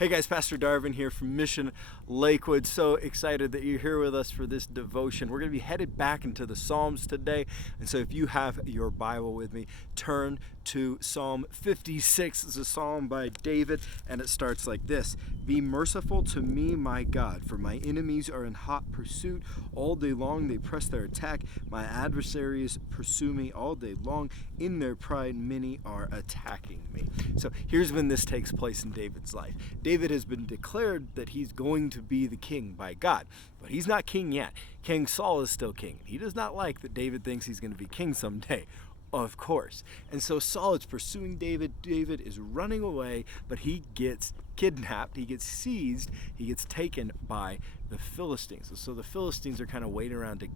Hey guys, Pastor Darvin here from Mission Lakewood. So excited that you're here with us for this devotion. We're going to be headed back into the Psalms today. And so if you have your Bible with me, turn to Psalm 56. It's a psalm by David, and it starts like this. Be merciful to me, my God, for my enemies are in hot pursuit. All day long they press their attack. My adversaries pursue me all day long. In their pride, many are attacking me. So here's when this takes place in David's life. David has been declared that he's going to be the king by God, but he's not king yet. King Saul is still king. He does not like that David thinks he's going to be king someday, of course. And so Saul is pursuing David. David is running away, but he gets kidnapped, he gets seized, he gets taken by the Philistines. And so the Philistines are kind of waiting around to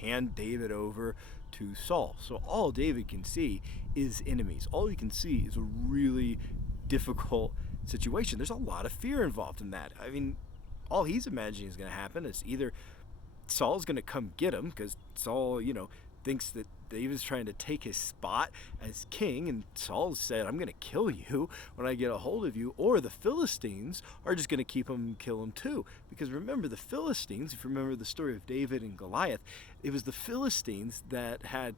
hand David over to Saul. So all David can see is enemies. All he can see is a really difficult situation. There's a lot of fear involved in that. I mean, all he's imagining is going to happen is either Saul's going to come get him because Saul, thinks that David's trying to take his spot as king, and Saul said, I'm going to kill you when I get a hold of you, or the Philistines are just going to keep him and kill him too. Because remember, the Philistines, if you remember the story of David and Goliath, it was the Philistines that had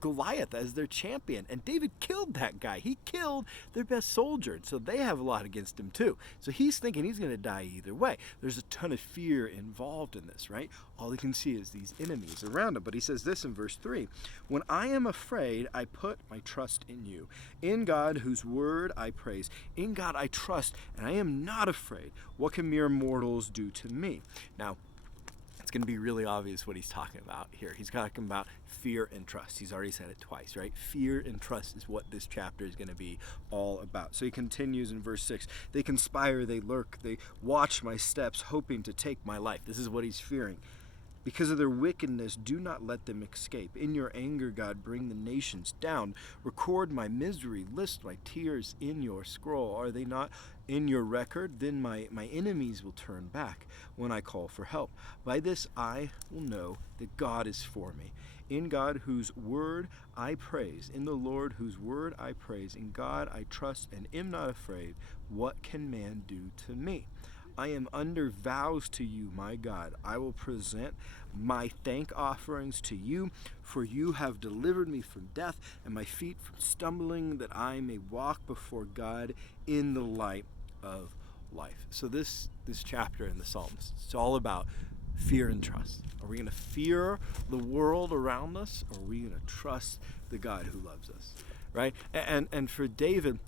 Goliath as their champion, and David killed that guy. He killed their best soldier, and so they have a lot against him too. So he's thinking he's going to die either way. There's a ton of fear involved in this, right? All he can see is these enemies around him. But he says this in verse 3, when I am afraid, I put my trust in you. In God, whose word I praise. In God I trust, and I am not afraid. What can mere mortals do to me? Now, it's going to be really obvious what he's talking about here. He's talking about fear and trust. He's already said it twice, right? Fear and trust is what this chapter is going to be all about. So he continues in verse 6. They conspire, they lurk, they watch my steps, hoping to take my life. This is what he's fearing. Because of their wickedness, do not let them escape. In your anger, God, bring the nations down. Record my misery. List my tears in your scroll. Are they not in your record? Then my enemies will turn back when I call for help. By this I will know that God is for me. In God, whose word I praise. In the Lord, whose word I praise. In God I trust and am not afraid. What can man do to me? I am under vows to you, my God. I will present my thank offerings to you, for you have delivered me from death and my feet from stumbling, that I may walk before God in the light of life. So this chapter in the Psalms, it's all about fear and trust. Are we going to fear the world around us, or are we going to trust the God who loves us, right? And for David,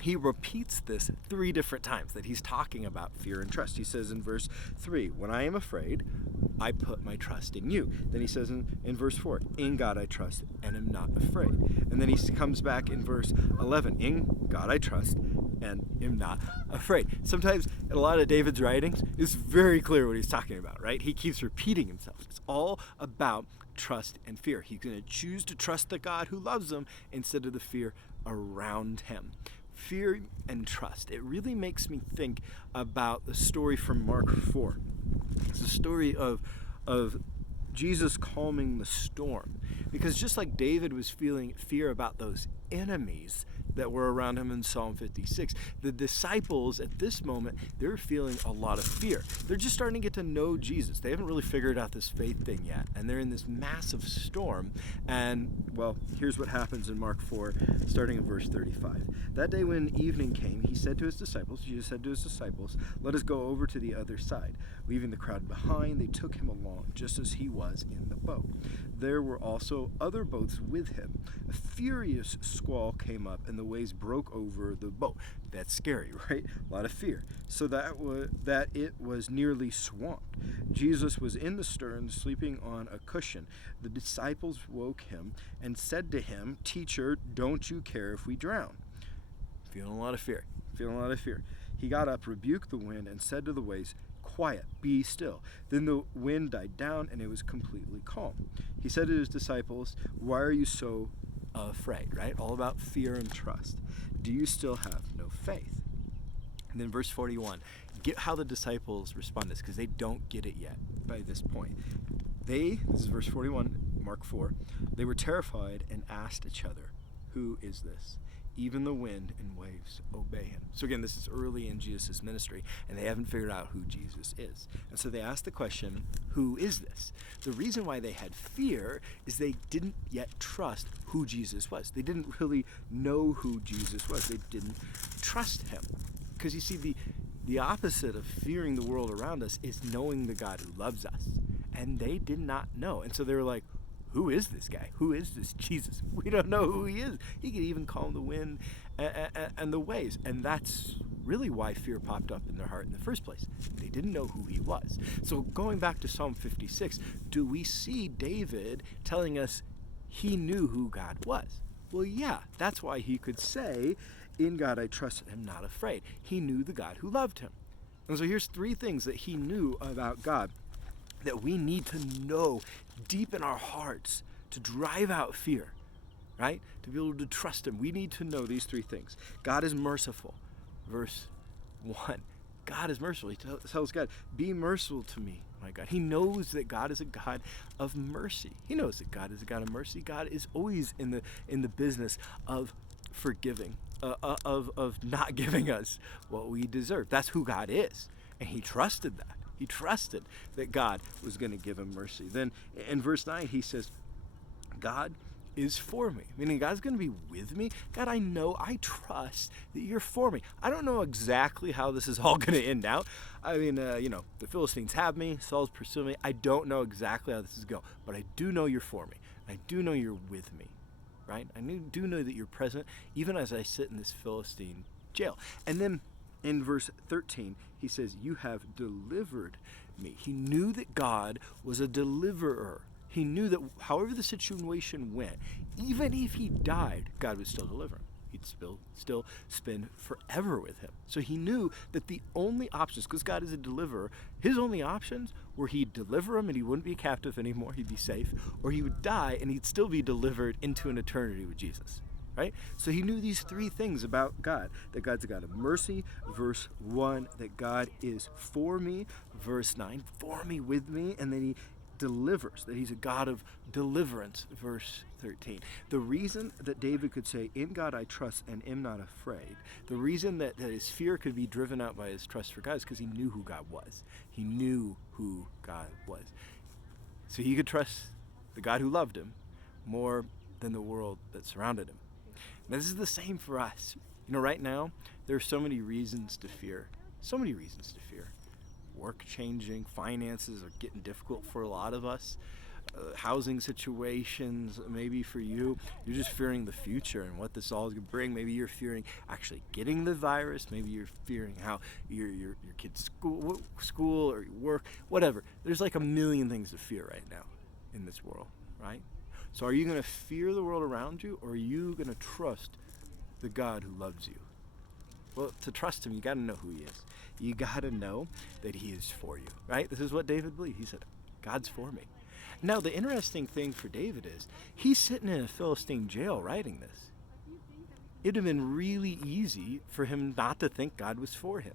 he repeats this 3 different times that he's talking about fear and trust. He says in verse 3, when I am afraid, I put my trust in you. Then he says in verse 4, in God I trust and am not afraid. And then he comes back in verse 11, in God I trust and am not afraid. Sometimes in a lot of David's writings, it's very clear what he's talking about, right? He keeps repeating himself. It's all about trust and fear. He's going to choose to trust the God who loves him instead of the fear around him. Fear and trust. It really makes me think about the story from Mark 4. It's the story of Jesus calming the storm. Because just like David was feeling fear about those enemies that were around him in Psalm 56, the disciples at this moment, they're feeling a lot of fear. They're just starting to get to know Jesus. They haven't really figured out this faith thing yet. And they're in this massive storm. And, well, here's what happens in Mark 4, starting in verse 35. That day when evening came, Jesus said to his disciples, let us go over to the other side. Leaving the crowd behind, they took him along, just as he was in the boat. There were also other boats with him. A furious squall came up, and the waves broke over the boat. That's scary, right? A lot of fear. So that it was nearly swamped. Jesus was in the stern, sleeping on a cushion. The disciples woke him and said to him, Teacher, don't you care if we drown? Feeling a lot of fear. He got up, rebuked the wind, and said to the waves, Quiet, be still. Then the wind died down, and it was completely calm. He said to his disciples, Why are you so afraid, right? All about fear and trust. Do you still have no faith? And then verse 41, get how the disciples respond to this, because they don't get it yet by this point. This is verse 41, Mark 4, they were terrified and asked each other, Who is this? Even the wind and waves obey him. So again, this is early in Jesus' ministry, and they haven't figured out who Jesus is. And so they asked the question, who is this? The reason why they had fear is they didn't yet trust who Jesus was. They didn't really know who Jesus was. They didn't trust him. Because you see, the opposite of fearing the world around us is knowing the God who loves us. And they did not know. And so they were like, who is this guy? Who is this Jesus? We don't know who he is. He could even calm the wind and the waves. And that's really why fear popped up in their heart in the first place. They didn't know who he was. So going back to Psalm 56, do we see David telling us he knew who God was? Well, yeah, that's why he could say, in God I trust and am not afraid. He knew the God who loved him. And so here's 3 things that he knew about God that we need to know deep in our hearts to drive out fear, right? To be able to trust him. We need to know these 3 things. God is merciful. Verse 1. God is merciful. He tells God, be merciful to me, my God. He knows that God is a God of mercy. He knows that God is a God of mercy. God is always in the business of forgiving, of not giving us what we deserve. That's who God is. And he trusted that. He trusted that God was going to give him mercy. Then in verse 9, he says, God is for me, meaning God's going to be with me. God, I trust that you're for me. I don't know exactly how this is all going to end out. I mean, the Philistines have me. Saul's pursuing me. I don't know exactly how this is going, but I do know you're for me. I do know you're with me, right? I do know that you're present, even as I sit in this Philistine jail. And then in verse 13, he says, you have delivered me. He knew that God was a deliverer. He knew that however the situation went, even if he died, God would still deliver him. He'd still spend forever with him. So he knew that the only options, because God is a deliverer, his only options were he'd deliver him and he wouldn't be a captive anymore, he'd be safe, or he would die and he'd still be delivered into an eternity with Jesus. Right? So he knew these 3 things about God. That God's a God of mercy, verse 1. That God is for me, verse 9. For me, with me. And then he delivers. That he's a God of deliverance, verse 13. The reason that David could say, in God I trust and am not afraid, the reason that his fear could be driven out by his trust for God is because he knew who God was. He knew who God was. So he could trust the God who loved him more than the world that surrounded him. This is the same for us. Right now, there are so many reasons to fear. So many reasons to fear. Work changing, finances are getting difficult for a lot of us. Housing situations, maybe for you, you're just fearing the future and what this all is going to bring. Maybe you're fearing actually getting the virus. Maybe you're fearing how your kid's school or your work, whatever. There's like a million things to fear right now in this world, right? So are you going to fear the world around you, or are you going to trust the God who loves you? Well, to trust him, you got to know who he is. You got to know that he is for you, right? This is what David believed. He said, God's for me. Now, the interesting thing for David is he's sitting in a Philistine jail writing this. It'd have been really easy for him not to think God was for him.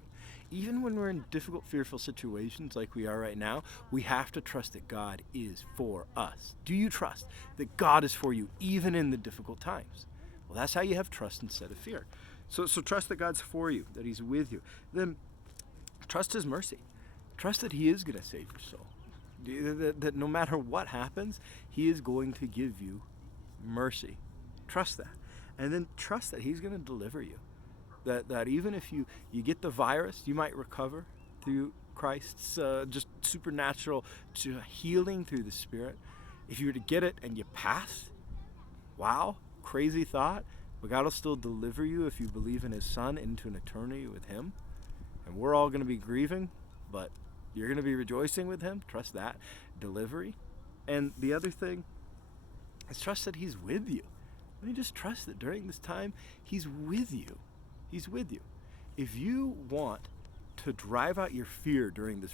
Even when we're in difficult, fearful situations like we are right now, we have to trust that God is for us. Do you trust that God is for you even in the difficult times? Well, that's how you have trust instead of fear. So trust that God's for you, that he's with you. Then trust his mercy. Trust that he is going to save your soul. That no matter what happens, he is going to give you mercy. Trust that. And then trust that he's going to deliver you. That even if you get the virus, you might recover through Christ's just supernatural healing through the Spirit. If you were to get it and you pass, wow, crazy thought, but God will still deliver you if you believe in his Son into an eternity with him. And we're all going to be grieving, but you're going to be rejoicing with him. Trust that delivery. And the other thing is trust that he's with you. I mean, just trust that during this time, he's with you. He's with you. If you want to drive out your fear during this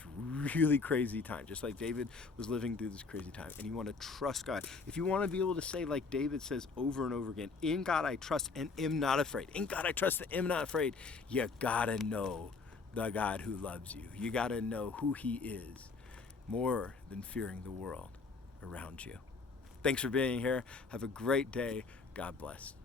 really crazy time, just like David was living through this crazy time, and you want to trust God, if you want to be able to say, like David says over and over again, in God I trust and am not afraid. In God I trust and am not afraid. You gotta know the God who loves you. You gotta know who he is more than fearing the world around you. Thanks for being here. Have a great day. God bless.